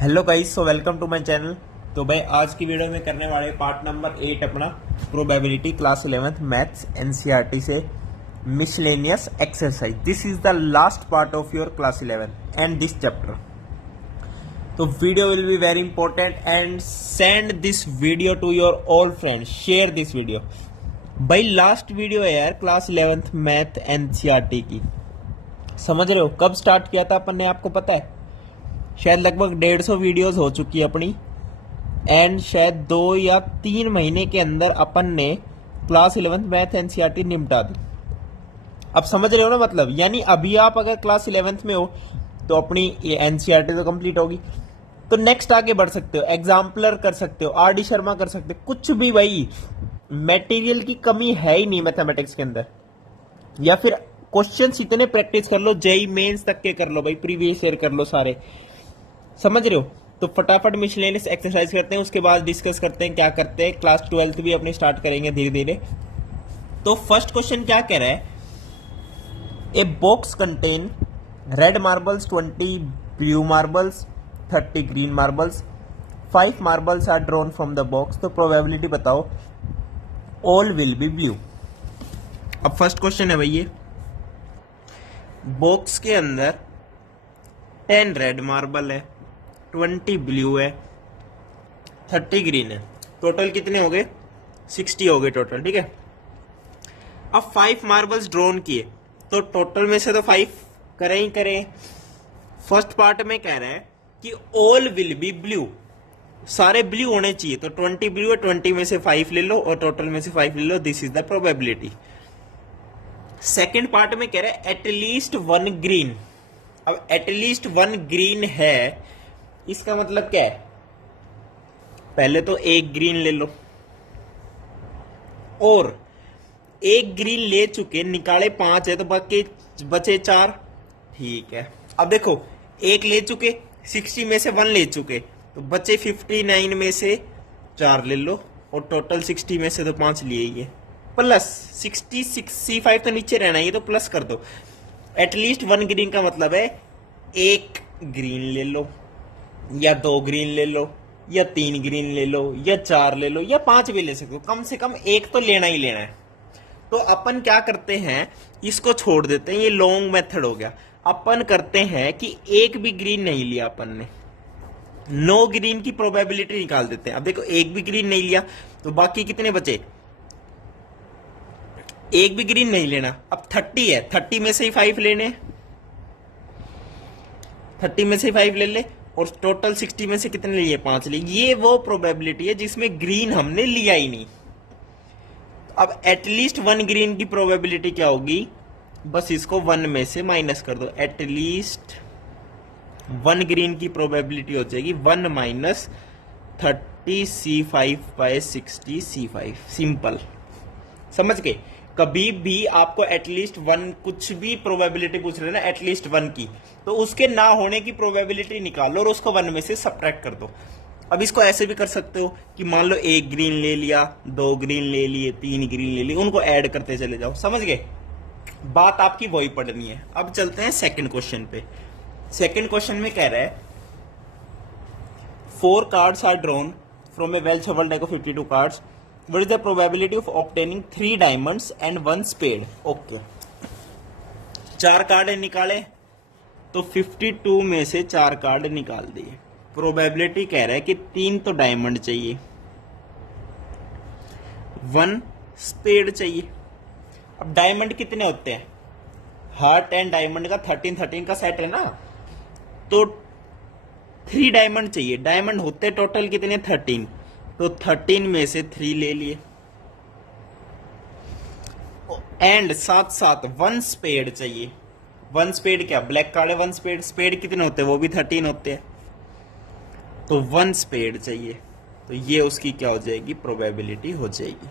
Hello guys, so welcome to my channel. तो भाई आज की वीडियो में करने वाले पार्ट नंबर 8 अपना probability class 11th maths NCERT से miscellaneous exercise. This is the last part of your class 11 and this chapter. तो video will be very important and send this video to your all friends, share this video. भाई last video है यार class 11th math NCERT की, समझ रहे हो? कब start किया था अपन ने, आपको पता है? शायद लगभग 150 वीडियोस हो चुकी है अपनी, एंड शायद 2 या 3 महीने के अंदर अपन ने क्लास 11th मैथ एनसीईआरटी निपटा दी। अब समझ रहे हो ना मतलब? यानी अभी आप अगर क्लास 11th में हो तो अपनी एनसीईआरटी तो कंप्लीट होगी, तो नेक्स्ट आगे बढ़ सकते हो, एग्जाम्पलर कर सकते हो, आर डी शर्मा कर सकते हो, कुछ भी। भाई मटेरियल की कमी है ही नहीं मैथमेटिक्स के अंदर। या फिर क्वेश्चंस इतने प्रैक्टिस कर लो, जेई मेंस तक के कर लो, भाई प्रीवियस ईयर कर लो सारे, समझ रहे हो? तो फटाफट मिसलेनियस एक्सरसाइज करते हैं, उसके बाद डिस्कस करते हैं क्या करते हैं। क्लास 12th भी अपनी स्टार्ट करेंगे धीरे धीरे। तो फर्स्ट क्वेश्चन क्या कह रहा है? A box contain red marbles 20 blue marbles 30 green marbles 5 marbles are drawn from the box. तो प्रोबेबिलिटी बताओ ऑल विल बी ब्लू। अब फर्स्ट क्वेश्चन है भाई, ये बॉक्स के अंदर 10 रेड मार्बल है, 20 ब्लू है, 30 ग्रीन है। टोटल कितने हो गए? 60 हो गए टोटल, ठीक है। अब 5 मार्बल्स ड्रॉन किए, तो टोटल में से तो 5 करें ही करें। फर्स्ट पार्ट में कह रहा है कि ऑल विल बी ब्लू, सारे ब्लू होने चाहिए। तो 20 ब्लू है, 20 में से 5 ले लो और टोटल में से 5 ले लो। This is the probability. Second part में कह रहा है एटलीस्ट 1 ग्रीन। अब एटलीस्ट 1 ग्रीन है, इसका मतलब क्या है? पहले तो एक ग्रीन ले लो, और एक ग्रीन ले चुके, निकाले 5 है तो बाकी बचे 4, ठीक है। अब देखो एक ले चुके, 60 में से 1 ले चुके, तो बचे 59 में से 4 ले लो, और टोटल 60 में से तो 5 लिए ही है, प्लस 60 65 तो नीचे रहना, ये तो प्लस कर दो। एटलीस्ट 1 ग्रीन का मतलब है एक ग्रीन ले लो, या 2 ग्रीन ले लो, या 3 ग्रीन ले लो, या 4 ले लो, या 5 भी ले सकते हो। कम से कम एक तो लेना ही लेना है। तो अपन क्या करते हैं, इसको छोड़ देते हैं, ये लॉन्ग मेथड हो गया। अपन करते हैं कि एक भी ग्रीन नहीं लिया अपन ने, नो ग्रीन की प्रोबेबिलिटी निकाल देते हैं। अब देखो एक भी ग्रीन नहीं लिया, तो बाकी कितने बचे? एक भी ग्रीन नहीं लेना। अब 30 है, 30 में से ही 5 लेने, 30 में से 5 ले ले, और टोटल 60 में से कितने लिए? 5 लिए। ये वो प्रोबेबिलिटी है जिसमें ग्रीन हमने लिया ही नहीं। अब एटलीस्ट 1 ग्रीन की प्रोबेबिलिटी क्या होगी? बस इसको 1 में से माइनस कर दो। एटलीस्ट 1 ग्रीन की प्रोबेबिलिटी हो जाएगी 1 माइनस 30C5/60C5। सिंपल, समझ के? कभी भी आपको एटलीस्ट 1 कुछ भी प्रोबेबिलिटी पूछ रहे ना, एटलीस्ट 1 की, तो उसके ना होने की प्रोबेबिलिटी निकालो और उसको 1 में से सब्ट्रैक्ट कर दो। अब इसको ऐसे भी कर सकते हो कि मान लो 1 ग्रीन ले लिया, 2 ग्रीन ले लिए, 3 ग्रीन ले लिए, उनको ऐड करते चले जाओ। समझ गए? बात आपकी वही पढ़नी है। अब चलते हैं सेकंड क्वेश्चन पे। सेकंड क्वेश्चन में कह रहा है 4 cards are drawn from a well shuffled deck of 52 cards. What is the probability of obtaining 3 diamonds and 1 spade? Okay, 4 card निकाले, तो 52 में से 4 कार्ड निकाल दिए। प्रोबेबिलिटी कह रहा है कि 3 तो डायमंड चाहिए, 1 स्पेड चाहिए। अब डायमंड कितने होते हैं? हार्ट एंड डायमंड का 13 का सेट है ना, तो 3 डायमंड चाहिए। डायमंड होते टोटल कितने? 13, तो 13 में से 3 ले लिए, एंड साथ साथ 1 स्पेड चाहिए। 1 स्पेड क्या? ब्लैक कार्ड है 1 स्पेड। स्पेड कितने होते हैं? वो भी 13 होते हैं, तो 1 स्पेड चाहिए। तो ये उसकी क्या हो जाएगी? प्रोबेबिलिटी हो जाएगी।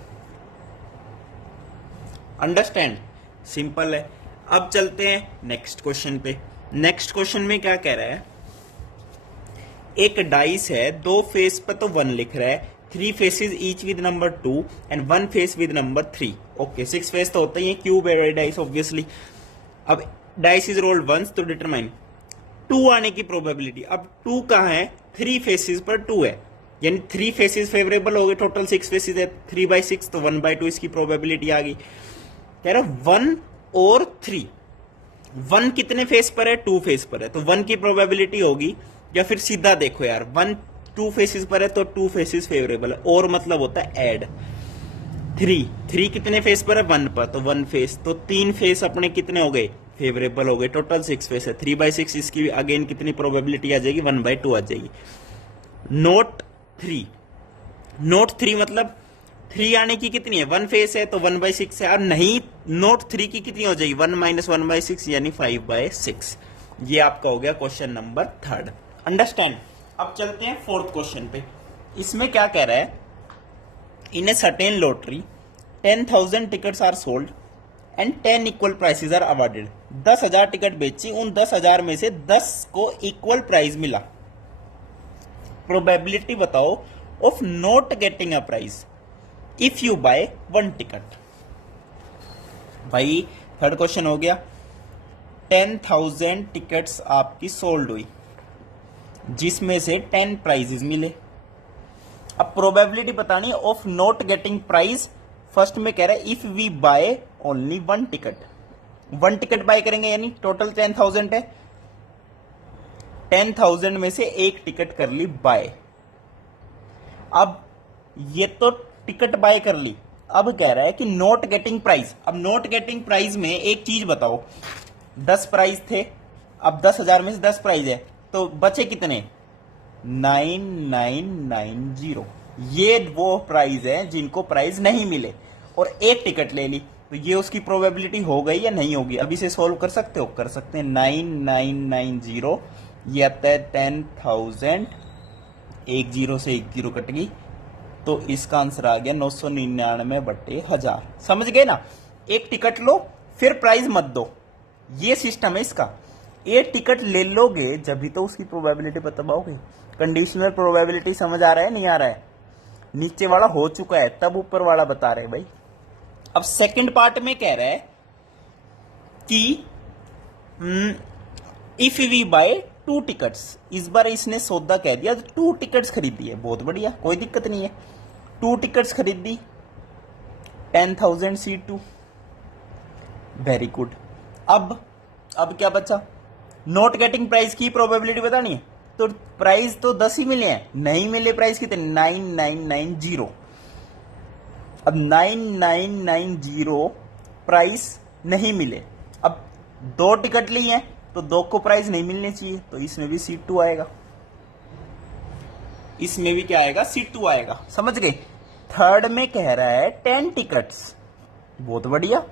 अंडरस्टैंड? सिंपल है। अब चलते हैं नेक्स्ट क्वेश्चन पे। नेक्स्ट क्वेश्चन में क्या कह रहा है? एक डाइस है, 2 फेस पे तो 1 लिख रहा है, 3 faces each with number 2 and 1 face with number 3। Okay, 6 face तो होता ही है, क्यूब है डाइस ऑब्वियसली। अब डाइस इज रोल्ड वंस, तो डिटरमाइन टू आने की प्रोबेबिलिटी, अब टू कहाँ है, 3 फेसेस पर टू है, यानी 3 फेसेस फेवरेबल हो गए, टोटल 6 फेसेस है, 3/6 तो 1/2 इसकी प्रोबेबिलिटी आ गई। कह रहा 1 और 3, 1 कितने फेस पर है, 2 फेस पर है, तो 1 की प्रोबेबिलिटी होगी, या फिर सीधा देखो यार 1 2 फेसेस पर है तो 2 फेसेस फेवरेबल है, और मतलब होता है ऐड। 3 कितने फेस पर है, 1 पर, तो 1 फेस, तो 3 फेस अपने कितने हो गए, फेवरेबल हो गए, टोटल 6 फेस है, 3/6 इसकी अगेन कितनी प्रोबेबिलिटी आ जाएगी, 1/2 आ जाएगी। नोट 3 मतलब 3 आने की कितनी है, 1 फेस है तो 1/6 है, और नहीं नोट 3 की कितनी हो जाएगी, 1 - 1/6 यानी 5/6। ये आपका हो गया क्वेश्चन नंबर 3। अंडरस्टैंड। अब चलते हैं 4th क्वेश्चन पे। इसमें क्या कह रहा है, in a certain lottery 10,000 tickets are sold and 10 equal prices are awarded. 10,000 ticket बेची, उन 10,000 में से 10 को इक्वल प्राइज मिला। प्रोबेबिलिटी बताओ of not getting a prize if you buy 1 ticket. भाई 3rd क्वेश्चन हो गया, 10,000 टिकट्स आपकी सोल्ड हुई, जिसमें से 10 प्राइजेस मिले। अब प्रोबेबिलिटी बतानी of not getting prize. First में कह रहा है if we buy only 1 ticket, 1 ticket buy करेंगे, यानी टोटल 10,000 है, 10,000 में से 1 टिकट कर ली बाय। अब ये तो टिकट बाय कर ली, अब कह रहा है कि नॉट गेटिंग प्राइस। अब नॉट गेटिंग प्राइस में एक चीज बताओ, 10 प्राइस थे, अब 10,000 में से 10 प्राइस है, तो बचे कितने, 9990। ये वो प्राइस है जिनको प्राइस नहीं मिले, और 1 टिकट ले ली, तो ये उसकी प्रोबेबिलिटी हो गई या नहीं होगी। अब इसे सोल्व कर सकते हो, कर सकते हैं। 9990 ये आता है 10,000, 1 0 से 1 0 कट गई, तो इसका आंसर आ गया 999/1000। समझ गए ना, 1 टिकट लो फिर प्राइस मत दो, ये सिस्टम है इसका। 1 टिकट ले लोगे जब भी तो उसकी प्रोबेबिलिटी बता पाओगे। कंडीशनल प्रोबेबिलिटी समझ आ रहा है, नहीं आ रहा है, नीचे वाला हो चुका है तब ऊपर वाला बता रहे भाई। अब सेकंड पार्ट में कह रहा है कि इफ वी बाय 2 टिकट्स, इस बार इसने सौदा कह दिया, 2 टिकट्स खरीदी है, बहुत बढ़िया, कोई दिक्कत नहीं है। 2 टिकट्स खरीदी, 10,000 सीट 2, वेरी गुड। अब क्या बचा, नॉट गेटिंग प्राइस की प्रोबेबिलिटी बतानी है, तो प्राइस तो 10 ही मिले हैं, नहीं मिले प्राइस कितने, 9990। अब 9990 प्राइस नहीं मिले, अब 2 टिकट ली हैं तो 2 को प्राइस नहीं मिलने चाहिए, तो इसमें भी सीट 2 आएगा, इसमें भी क्या आएगा, सीट 2 आएगा। समझ गए। 3rd में कह रहा है 10 टिकट्स, बहुत बढ़िया,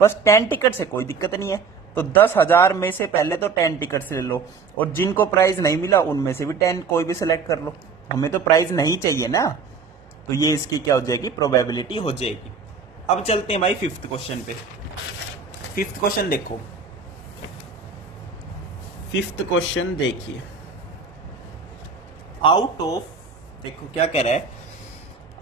बस 10 टिकट से कोई दिक्कत नहीं है, तो 10,000 में से पहले तो 10 टिकट ले लो, और जिनको प्राइस नहीं मिला उनमें से भी 10 कोई भी सिलेक्ट कर लो, हमें तो प्राइस नहीं चाहिए ना, तो ये इसकी क्या हो जाएगी, प्रोबेबिलिटी हो जाएगी। अब चलते हैं भाई 5th क्वेश्चन पे। 5th क्वेश्चन देखो, 5th क्वेश्चन देखिए, आउट ऑफ, देखो क्या कह रहा है,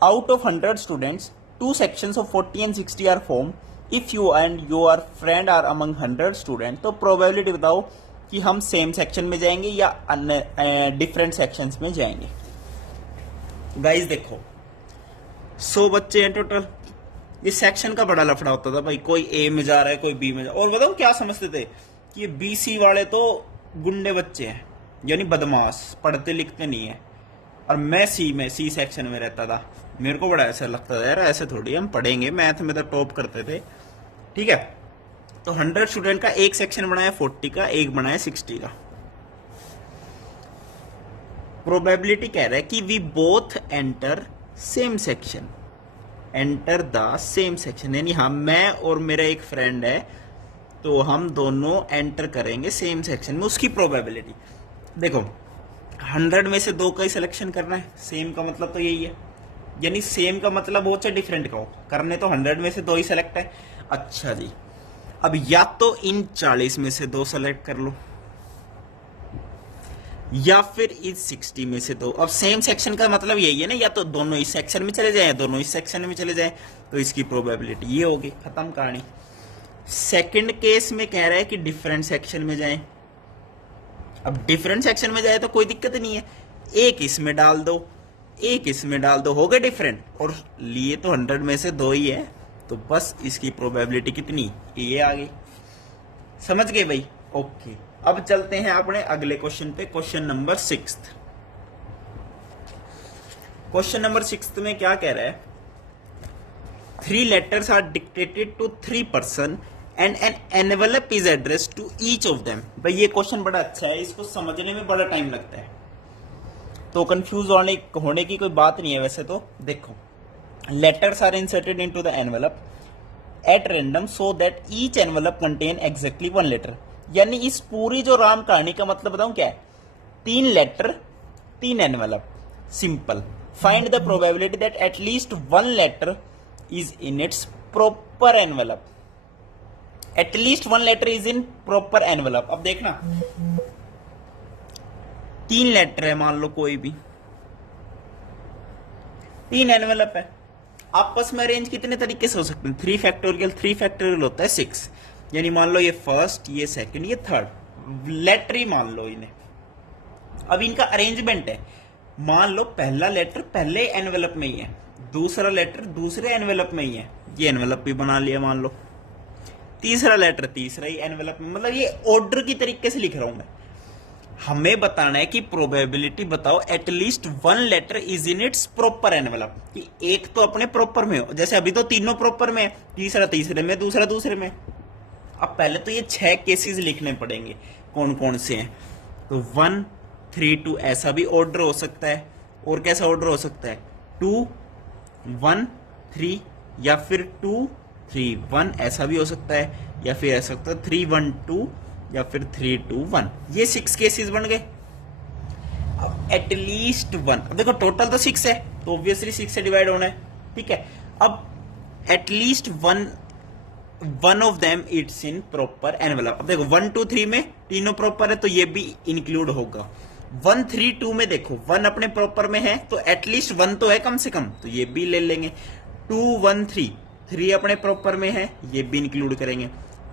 out of 100 students 2 sections of 40 and 60 are form if you and your friend are among 100 student. तो प्रोबेबिलिटी बताओ कि हम सेम सेक्शन में जाएंगे या डिफरेंट सेक्शंस में जाएंगे। गाइस देखो 100 बच्चे हैं टोटल, ये सेक्शन का बड़ा लफड़ा होता था भाई, कोई ए में जा रहा है कोई बी में जा, और बताओ क्या समझते थे कि ये BC वाले तो गुंडे बच्चे हैं, यानी बदमाश, पढ़ते लिखते नहीं है, और मैं सी सेक्शन में रहता था। मेरे को बड़ा ऐसा लगता था यार, ऐसे थोड़ी हम पढ़ेंगे, मैथ में तो टॉप करते थे, ठीक है। तो 100 स्टूडेंट का एक सेक्शन बनाया 40 का, एक बनाया 60 का। प्रोबेबिलिटी कह रहा है कि we both enter same section, enter the same section, यानी हम, मैं और मेरा एक फ्रेंड है, तो हम दोनों एंटर करेंगे सेम सेक्शन में। उसकी प्रोबेबिलिटी देखो, 100 में से 2 का ही सिलेक्शन करना है, सेम का मतलब तो यही है, यानी सेम का मतलब हो चाहे डिफरेंट का हो, करने तो 100 में से 2 ही सेलेक्ट है। अच्छा जी, अब या तो इन 40 में से 2 सेलेक्ट कर लो, या फिर इस 60 में से 2। अब सेम सेक्शन का मतलब यही है ना, या तो दोनों इस सेक्शन में चले जाएं, दोनों इस सेक्शन में चले जाएं, तो इसकी प्रोबेबिलिटी ये होगी, खत्म कहानी। सेकंड केस में कह रहा है कि डिफरेंट सेक्शन में जाएं, अब डिफरेंट सेक्शन में जाए तो कोई दिक्कत नहीं है, एक इसमें डाल दो, एक इसमें डाल दो, हो गए डिफरेंट, और लिए तो 100 में से 2 ही है, तो बस इसकी प्रोबेबिलिटी कितनी, ये आ गई। समझ गए भाई? ओके, अब चलते हैं अपने अगले क्वेश्चन पे, क्वेश्चन नंबर 6। क्वेश्चन नंबर 6 में क्या कह रहा है, 3 letters are dictated to 3 person and an envelope is addressed to each of them। भाई ये क्वेश्चन बड़ा अच्छा है, इसको समझने में बड़ा टाइम लगता है, तो कंफ्यूज होने की कोई बात नहीं है। वैसे तो देखो, letters are inserted into the envelope at random so that each envelope contain exactly 1 letter। यानी इस पूरी जो राम कहानी का मतलब बताऊं क्या है, 3 letter 3 envelope, simple. Find the probability that at least 1 letter is in its proper envelope, at least 1 letter is in proper envelope। अब देखना, 3 लेटर है मान लो, कोई भी 3 एनवेलप है, आपस में अरेंज कितने तरीके से हो सकते हैं, 3 फैक्टोरियल, 3 फैक्टोरियल होता है 6, यानी मान लो ये फर्स्ट, ये सेकंड, ये थर्ड, लेटर ही मान लो इन्हें। अब इनका अरेंजमेंट है, मान लो पहला लेटर पहले एनवेलप में ही है, दूसरा लेटर दूसरे एनवेलप में ही है, ये एनवेलप भी बना लिया मान लो, तीसरा लेटर तीसरा ही एनवेलप में, मतलब ये ऑर्डर की तरीके से लिख रहा हूं मैं। हमें बताना है कि प्रोबेबिलिटी बताओ at least 1 letter is in its proper envelope, कि एक तो अपने प्रॉपर में हो, जैसे अभी तो तीनों प्रॉपर में, तीसरा तीसरे में, दूसरा दूसरे में। अब पहले तो ये 6 केसेस लिखने पड़ेंगे, कौन कौन से हैं, तो 1 3 2 ऐसा भी ऑर्डर हो सकता है, और कैसा ऑर्डर हो सकता है, 2 1 3, या फिर 2 3 1 ऐसा भी हो सकता है, या फिर ऐसा सकता है 3 1 2, या फिर 3 2 1। ये 6 केसेस बन गए। अब एटलीस्ट 1, अब देखो टोटल तो 6 है, तो ऑब्वियसली 6 से डिवाइड होना है, ठीक है। अब at least 1 of them it's in proper envelope. अब देखो 1 2 3 में तीनों प्रॉपर है, तो ये भी इंक्लूड होगा। 1 3 2 में देखो 1 अपने प्रॉपर में है, तो एटलीस्ट 1 तो है कम से कम, तो ये भी ले लेंगे। 2 1 3 3 अपने प्रॉपर में है, ये भी इंक्लूड करेंगे।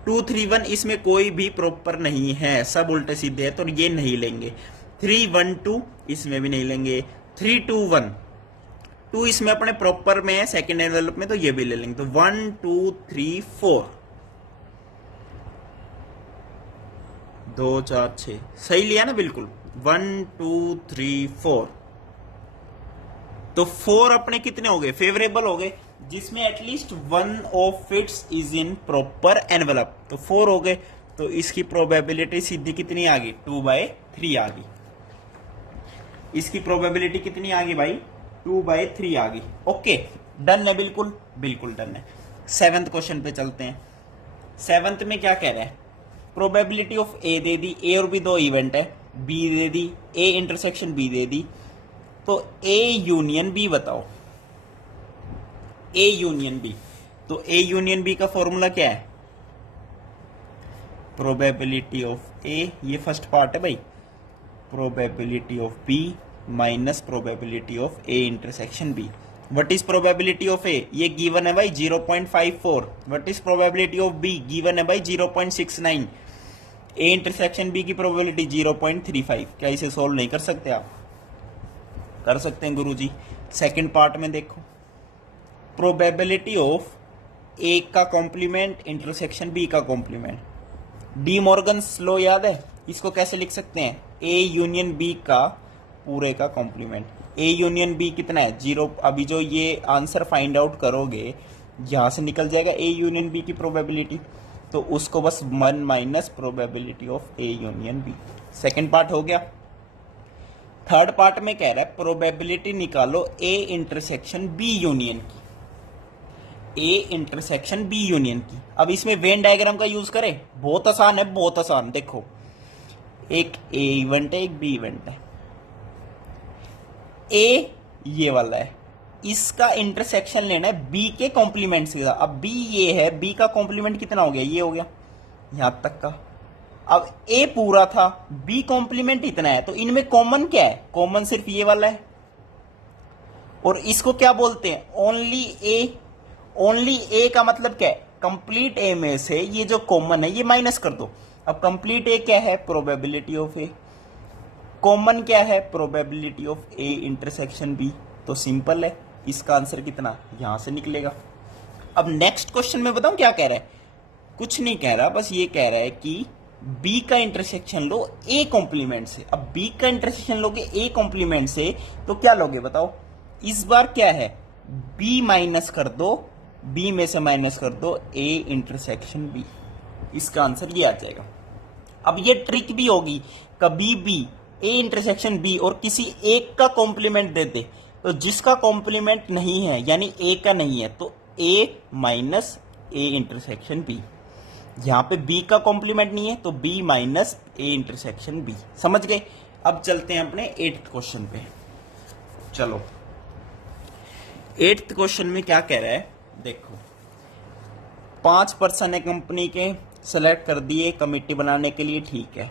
2 3 1 इसमें कोई भी प्रॉपर नहीं है, सब उल्टे सीधे है, तो ये नहीं लेंगे। 3 1 2 इसमें भी नहीं लेंगे। 3 2 1 2 इसमें अपने प्रॉपर में है सेकेंड एनवेलप में, तो ये भी ले लेंगे। तो 1 2 3 4 2 4 6 सही लिया ना, बिल्कुल 1 2 3 4। तो 4 अपने कितने हो गए, फेवरेबल हो गए, जिसमें at least 1 of its is in proper envelope, तो 4 हो गए। तो इसकी प्रोबेबिलिटी सीधी कितनी आ गई, 2/3 आ गई। इसकी प्रोबेबिलिटी कितनी आ गई भाई, 2/3 आ गई। ओके, डन है, बिल्कुल बिल्कुल डन है। 7th क्वेश्चन पे चलते हैं। 7th में क्या कह रहा है, प्रोबेबिलिटी ऑफ ए दे दी, ए और बी 2 इवेंट है, बी दे दी, ए इंटरसेक्शन बी दे दी, तो ए यूनियन बी बताओ, ए यूनियन बी। तो ए यूनियन बी का फॉर्मूला क्या है, प्रोबेबिलिटी ऑफ ए, ये फर्स्ट पार्ट है भाई, probability of B minus probability of A intersection B. What is probability of A, ये गिवन है भाई 0.54। What is probability of B, given है भाई 0.69। ए इंटरसेक्शन बी की प्रोबेबिलिटी 0.35। क्या इसे सोल्व नहीं कर सकते आप, कर सकते हैं गुरुजी। सेकंड पार्ट में देखो, प्रोबेबिलिटी ऑफ ए का कॉम्प्लीमेंट इंटरसेक्शन बी का कॉम्प्लीमेंट, डी मॉर्गन्स लॉ याद है, इसको कैसे लिख सकते हैं, ए यूनियन बी का पूरे का कॉम्प्लीमेंट। ए यूनियन बी कितना है, 0। अभी जो ये आंसर फाइंड आउट करोगे, यहां से निकल जाएगा ए यूनियन बी की प्रोबेबिलिटी, तो उसको बस 1 minus probability of A union B. Second part हो गया। थर्ड पार्ट में कह रहा है प्रोबेबिलिटी निकालो ए इंटरसेक्शन बी यूनियन की, ए इंटरसेक्शन बी यूनियन की। अब इसमें वेन डायग्राम का यूज करें, बहुत आसान है, बहुत आसान। देखो एक ए इवेंट है, एक बी इवेंट है, ए ये वाला है, इसका इंटरसेक्शन लेना है बी के कॉम्प्लीमेंट से। अब बी ये है, बी का कॉम्प्लीमेंट कितना हो गया, ये हो गया यहां तक का। अब ए पूरा था, बी कॉम्प्लीमेंट इतना है, तो इनमें कॉमन क्या है, कॉमन सिर्फ ये वाला है। और इसको क्या बोलते हैं, ओनली ए। ओनली ए का मतलब क्या है, कंप्लीट ए में से ये जो कॉमन है ये माइनस कर दो। अब कंप्लीट ए क्या है, प्रोबेबिलिटी ऑफ ए। कॉमन क्या है, probability of A intersection B, तो सिंपल है, इसका आंसर कितना यहां से निकलेगा। अब नेक्स्ट क्वेश्चन में बताऊं क्या कह रहा है, कुछ नहीं कह रहा, बस ये कह रहा है कि बी का इंटरसेक्शन लो ए कॉम्प्लीमेंट से। अब बी का इंटरसेक्शन लोगे ए कॉम्प्लीमेंट से तो क्या लोगे बताओ, इस बार क्या है, बी माइनस कर दो, बी में से माइनस कर दो ए इंटरसेक्शन बी, इसका आंसर ये आ जाएगा। अब ये ट्रिक भी होगी, कभी भी ए इंटरसेक्शन बी और किसी एक का कॉम्प्लीमेंट दे दे तो जिसका कॉम्प्लीमेंट नहीं है यानी ए का नहीं है तो A minus A intersection B, यहां पे बी का कॉम्प्लीमेंट नहीं है तो B minus A intersection B, समझ गए। अब चलते हैं अपने 8th क्वेश्चन पे। चलो 8th क्वेश्चन में क्या कह रहा है, देखो 5 पर्सन है कंपनी के, सेलेक्ट कर दिए कमेटी बनाने के लिए, ठीक है,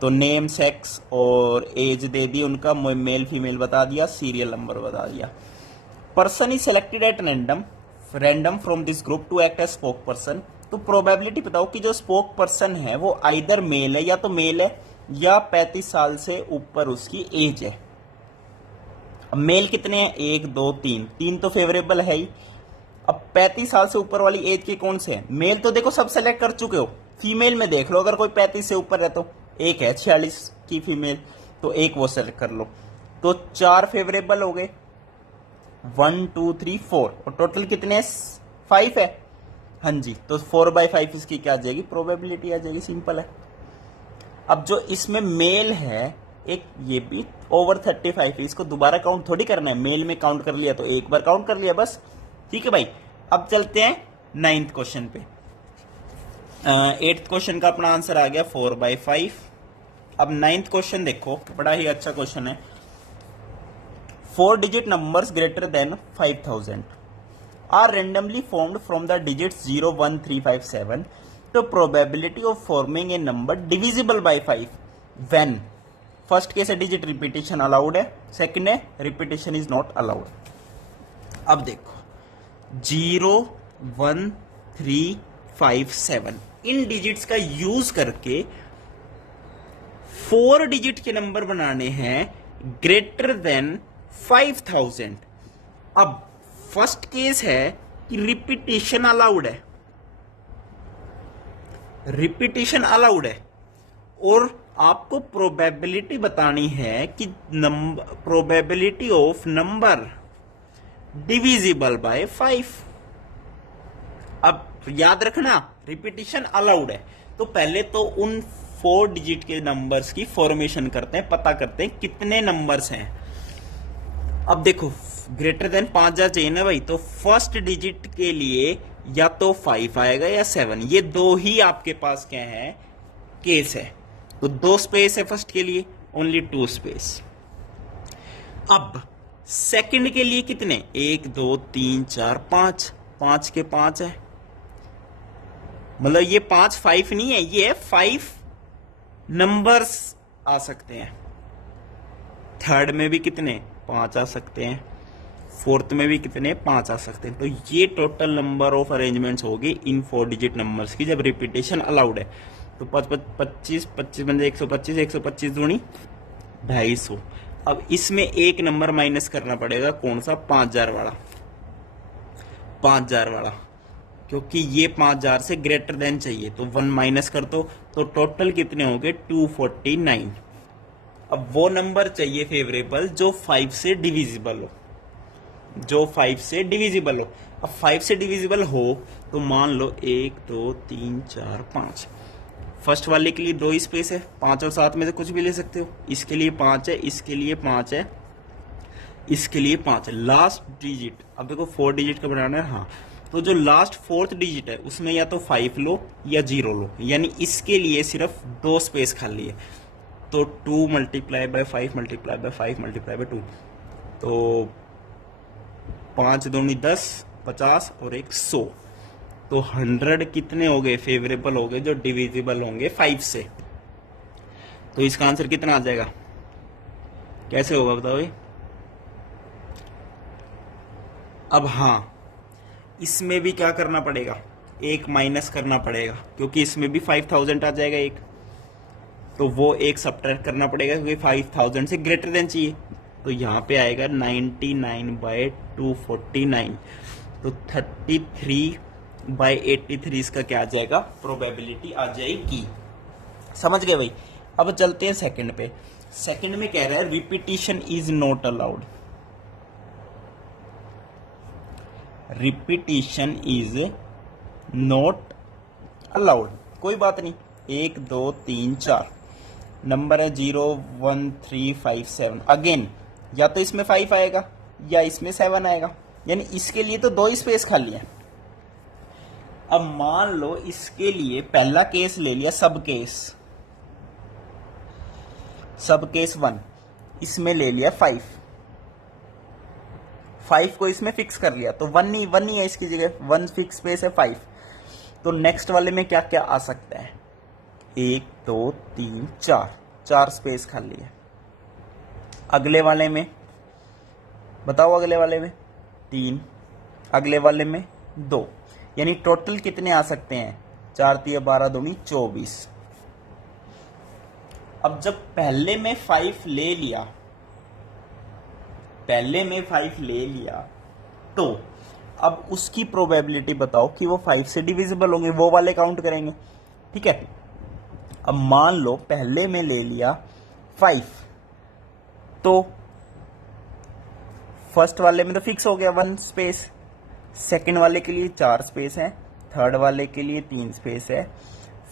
तो नेम सेक्स और एज दे दी उनका, मेल फीमेल बता दिया, सीरियल नंबर बता दिया। Person is selected at random from this group to act as spokesperson, तो प्रोबेबिलिटी बताओ कि जो स्पोक पर्सन है वो आइदर मेल है, या तो मेल है या 35 साल से ऊपर उसकी एज है। अब मेल कितने हैं, 1 2 3, 3 तो फेवरेबल है ही। अब 35 साल से ऊपर वाली एज के कौन से हैं, मेल तो देखो सब सेलेक्ट कर चुके हो, फीमेल में देख लो अगर कोई 35 से ऊपर है तो एक है 46 की फीमेल, तो एक वो सेलेक्ट कर लो, तो 4 फेवरेबल हो गए, 1 2 3 4, और टोटल कितने 5 है, हाँ जी, तो 4/5 इसकी क्या आ जाएगी, प्रोबेबिलिटी आ जाएगी, सिंपल है। अब जो इसमें मेल है एक, ये भी ओवर 35 है, इसको दोबारा काउंट थोड़ी करना है, मेल में काउंट कर लिया तो एक बार काउंट कर लिया बस, ठीक है भाई। अब चलते हैं 9th क्वेश्चन पे। 8th क्वेश्चन का अपना आंसर आ गया 4/5। अब 9th क्वेश्चन देखो, बड़ा ही अच्छा क्वेश्चन है। 4 digit numbers greater than 5000 are randomly formed from the digits 0 1 3 5 7, the probability of forming a number divisible by 5 when first case है डिजिट रिपीटेशन अलाउड है, सेकंड है रिपीटेशन इज नॉट अलाउड। अब देखो 0 1 3 5 7 इन digits का use करके 4 digit के number बनाने हैं ग्रेटर देन 5000। अब फर्स्ट केस है कि रिपीटेशन अलाउड है, रिपीटेशन अलाउड है, और आपको प्रोबेबिलिटी बतानी है कि probability of number divisible by 5। अब याद रखना रिपीटेशन अलाउड है, तो पहले तो उन 4 डिजिट के नंबर्स की फॉर्मेशन करते हैं, पता करते हैं कितने नंबर्स हैं। अब देखो ग्रेटर देन 5000 चाहिए ना भाई, तो फर्स्ट डिजिट के लिए या तो 5 आएगा या 7, ये दो ही आपके पास क्या है, केस है, तो 2 स्पेस है फर्स्ट के लिए, ओनली 2 स्पेस। अब सेकंड के लिए कितने, 1 2 3 4 5, 5 के 5 है, मतलब ये 5 नहीं है, ये 5 नंबर्स आ सकते हैं। थर्ड में भी कितने 5 आ सकते हैं, फोर्थ में भी कितने 5 आ सकते हैं, तो ये टोटल नंबर ऑफ अरेंजमेंट्स होगी इन 4 डिजिट नंबर्स की जब रिपीटेशन अलाउड है। तो 25 बंदे 125, 125 दूनी 250। अब इसमें एक नंबर माइनस करना पड़ेगा, कौन सा, 5000 वाला, 5000 वाला, क्योंकि ये 5000 से ग्रेटर देन चाहिए, तो 1 माइनस कर दो, तो टोटल कितने हो गए 249। अब वो नंबर चाहिए फेवरेबल जो 5 से डिविजिबल हो, जो 5 से डिविजिबल हो। अब 5 से डिविजिबल हो तो मान लो 1 2 3 4 5, फर्स्ट वाले के लिए 2 ही स्पेस है, 5 और 7 में से कुछ भी ले सकते हो, इसके लिए 5 है, इसके लिए 5 है, इसके लिए 5 है, लास्ट डिजिट। अब देखो 4 डिजिट का बनाना है, हाँ, तो जो लास्ट 4th डिजिट है उसमें या तो 5 लो या 0 लो, यानी इसके लिए सिर्फ 2 स्पेस खाली है, तो 2 multiply by 5 multiply by 5 multiply by 2, तो 5 दूनी 10, 50 और 100, तो 100 कितने हो गए फेवरेबल हो गए जो डिविजिबल होंगे 5 से। तो इसका आंसर कितना आ जाएगा, कैसे होगा बताओ ये। अब हाँ, इसमें भी क्या करना पड़ेगा, एक माइनस करना पड़ेगा, क्योंकि इसमें भी 5000 आ जाएगा एक, तो वो एक सब्ट्रैक्ट करना पड़ेगा क्योंकि 5000 से ग्रेटर देन चाहिए। तो यहाँ पे आएगा 99/249, तो 33/83 इसका क्या आ जाएगा, प्रोबेबिलिटी आ जाएगी। समझ गए भाई। अब चलते हैं सेकंड पे। सेकंड में कह रहा है repetition is not allowed. Repetition is not allowed, कोई बात नहीं। 1 2 3 4 नंबर है 0 1 3 5 7। अगेन या तो इसमें 5 आएगा या इसमें 7 आएगा, यानी इसके लिए तो 2 स्पेस खाली है। अब मान लो इसके लिए पहला केस ले लिया, सब केस 1, इसमें ले लिया 5 को इसमें फिक्स कर लिया, तो 1 ही है इसकी जगह, 1 फिक्स स्पेस है 5। तो नेक्स्ट वाले में क्या क्या आ सकता है, 1 2 3 4 स्पेस खाली है। अगले वाले में बताओ, अगले वाले में 3, अगले वाले में 2, यानी टोटल कितने आ सकते हैं, 4 3 12 2 24। अब जब पहले में 5 ले लिया, तो अब उसकी प्रोबेबिलिटी बताओ कि वो 5 से डिविजिबल होंगे, वो वाले काउंट करेंगे। ठीक है, अब मान लो पहले में ले लिया 5, तो फर्स्ट वाले में तो फिक्स हो गया 1 स्पेस, सेकंड वाले के लिए 4 स्पेस है, थर्ड वाले के लिए 3 स्पेस है,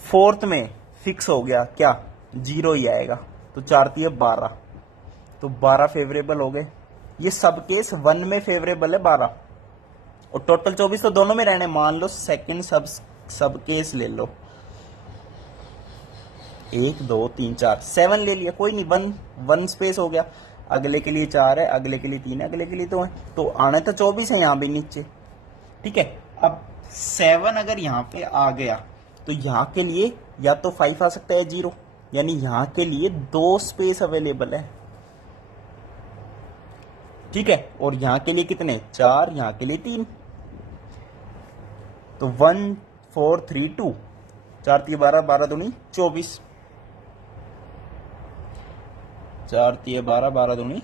फोर्थ में फिक्स हो गया क्या, 0 ही आएगा, तो 4 3 12, तो 12 फेवरेबल हो गए। ये सब केस 1 में फेवरेबल है 12, और टोटल 24 तो दोनों में रहने। मान लो सेकंड सब केस ले लो, 1 2 3 4 7 ले लिया, कोई नहीं, 1 स्पेस हो गया। अगले के लिए 4 है, अगले के लिए 3 है, अगले के लिए 2 है, तो आने तो 24 है यहाँ भी नीचे। ठीक है, अब 7 अगर यहाँ पे आ गया तो यहाँ के लिए या तो 5 आ सकता है 0, यानी यहाँ के लिए 2 स्पेस अवेलेबल है। ठीक है, और यहाँ के लिए कितने, 4, यहाँ के लिए 3, तो 1 4 3 2, 4 3 12 12 दूनी 24, 4 3 12 12 दूनी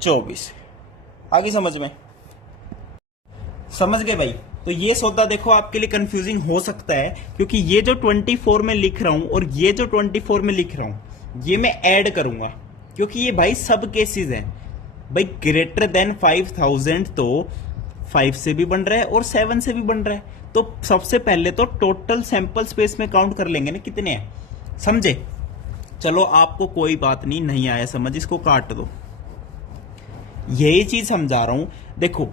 24। आगे समझ में, समझ गए भाई। तो ये सौदा देखो आपके लिए कंफ्यूजिंग हो सकता है, क्योंकि ये जो 24 में लिख रहा हूं और ये जो 24 में लिख रहा हूं, ये मैं ऐड करूंगा, क्योंकि ये भाई सब केसेस हैं। भाई ग्रेटर देन 5000 तो 5 से भी बन रहा है और 7 से भी बन रहा है, तो सबसे पहले तो टोटल सैंपल स्पेस में काउंट कर लेंगे ना कितने हैं, समझे। चलो आपको कोई बात नहीं आया समझ, इसको काट दो, यही चीज समझा रहा हूं। देखो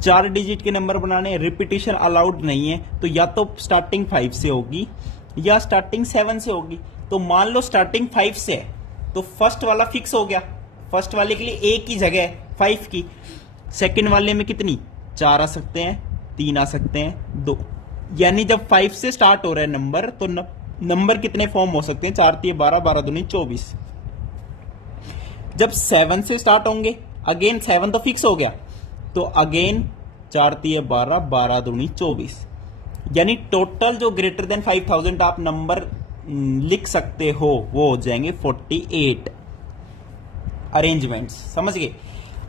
4 डिजिट के नंबर बनाने, रिपीटिशन अलाउड नहीं है, तो या तो स्टार्टिंग 5 से होगी या स्टार्टिंग 7 से होगी। तो मान लो स्टार्टिंग 5 से है, तो फर्स्ट वाला फिक्स हो गया, फर्स्ट वाले के लिए एक ही जगह है 5 की। सेकंड वाले में कितनी, 4 आ सकते हैं, 3 आ सकते हैं, 2, यानी जब 5 से स्टार्ट हो रहा है नंबर, तो नंबर कितने फॉर्म हो सकते हैं, 4 3 12 12 दूनी 24। जब 7 से स्टार्ट होंगे, अगेन 7 तो फिक्स हो गया, तो अगेन 4 3 12 12 दूनी 24, यानी टोटल जो ग्रेटर देन 5000 आप नंबर लिख सकते हो वो हो जाएंगे 48 अरेंजमेंट्स। समझ गए।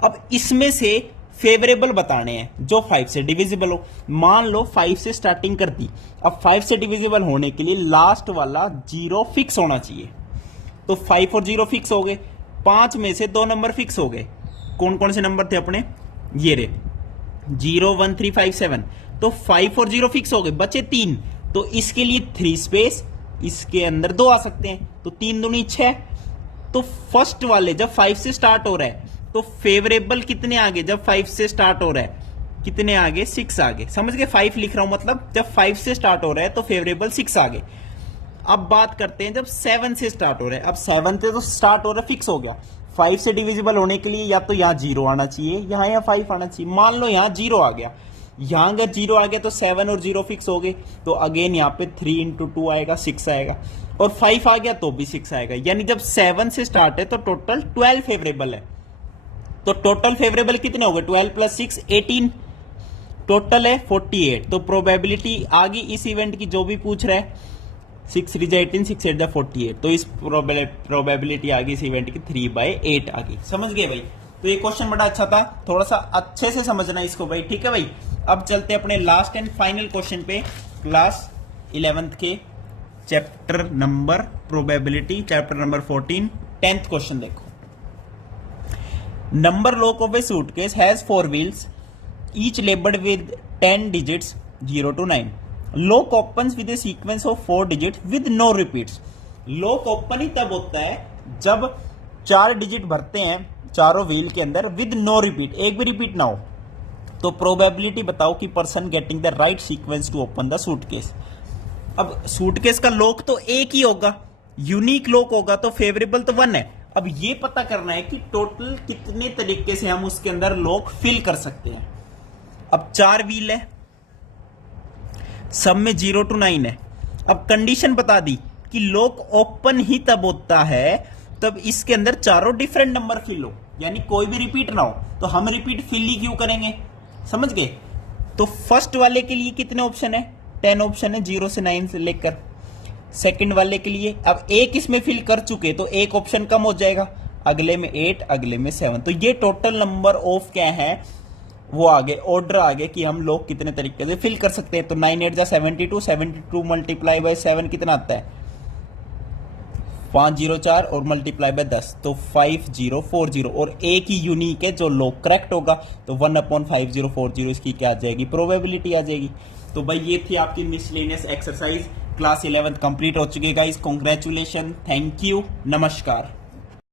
अब इसमें से फेवरेबल बताने हैं जो 5 से डिविजिबल हो। मान लो 5 से स्टार्टिंग कर दी, अब 5 से डिविजिबल होने के लिए लास्ट वाला 0 फिक्स होना चाहिए, तो 5 और 0 फिक्स हो गए। 5 में से 2 नंबर फिक्स हो गए, कौन कौन से नंबर थे अपने, ये रे 0 1 3 5 7, तो 5 और 0 फिक्स हो गए, बचे 3, तो इसके लिए 3 स्पेस, इसके अंदर 2 आ सकते हैं, तो 3 दूनी 6। तो फर्स्ट वाले जब 5 से स्टार्ट हो रहा है तो फेवरेबल कितने आगे, जब 5 से स्टार्ट हो रहा है कितने आगे, 6 आगे। समझ गए, 5 लिख रहा हूं मतलब जब 5 से स्टार्ट हो रहा है तो फेवरेबल 6 आगे। अब बात करते हैं जब 7 से स्टार्ट हो रहा है। अब 7 से तो स्टार्ट हो रहा है, फिक्स हो गया, 5 से डिविजिबल होने के लिए या तो यहाँ 0 आना चाहिए, यहाँ 5 आना चाहिए। मान लो यहाँ 0 आ गया, यहाँ अगर 0 आ गया तो 7 और 0 फिक्स हो गए, तो अगेन यहाँ पे 3 इंटू 2 आएगा, 6 आएगा, और 5 आ गया तो भी 6 आएगा। यानी जब 7 से स्टार्ट है तो टोटल 12 फेवरेबल है। तो टोटल फेवरेबल कितने हो गए, 12 प्लस 6 18, टोटल है 48। तो प्रोबेबिलिटी आ गई इस इवेंट की जो भी पूछ रहा है, 6 3 18, 6 8 48। तो इस प्रोबेबिलिटी आ गई इस इवेंट की 3/8 आ गई। समझ गए भाई? तो ये क्वेश्चन बड़ा अच्छा था, थोड़ा सा अच्छे से समझना इसको भाई, ठीक है भाई। अब चलते अपने लास्ट एंड फाइनल क्वेश्चन पे, क्लास 11th के chapter number probability, chapter number 14, 10th question देखो। Number lock of a suitcase has 4 wheels, each labelled with 10 digits 0 to 9. Lock opens with a sequence of 4 digits with no repeats. Lock open ही तब होता है जब 4 digit भरते हैं चारों wheel के अंदर विद नो रिपीट, एक भी रिपीट ना हो। तो प्रोबेबिलिटी बताओ कि person getting the right sequence to open the suitcase. अब सूटकेस का लॉक तो एक ही होगा, यूनिक लॉक होगा, तो फेवरेबल तो 1 है। अब ये पता करना है कि टोटल कितने तरीके से हम उसके अंदर लॉक फिल कर सकते हैं। अब 4 व्हील है, सब में 0 to 9 है। अब कंडीशन बता दी कि लॉक ओपन ही तब होता है तब इसके अंदर चारों डिफरेंट नंबर फिल हो, यानी कोई भी रिपीट ना हो। तो हम रिपीट फिल ही क्यों करेंगे, समझ गए? तो फर्स्ट वाले के लिए कितने ऑप्शन है? 10 ऑप्शन है, 0 से 9 से लेकर। सेकंड वाले के लिए अब एक इसमें फिल कर चुके तो एक ऑप्शन कम हो जाएगा, अगले में 8, अगले में 7। तो ये टोटल नंबर ऑफ क्या है, वो आगे ऑर्डर आगे कि हम लोग कितने तरीके से फिल कर सकते हैं। तो 9 8 जा 72, 72 मल्टीप्लाई बाय 7 कितना आता है? 504 और मल्टीप्लाई बाय 10 तो 5040, और एक ही यूनिक है जो लॉक करेक्ट होगा। तो 1/5040 इसकी क्या आ जाएगी? प्रोबेबिलिटी आ जाएगी। तो भाई ये थी आपकी miscellaneous exercise, class 11th complete हो चुकी है गाइस। कॉन्ग्रेचुलेशन, थैंक यू, नमस्कार।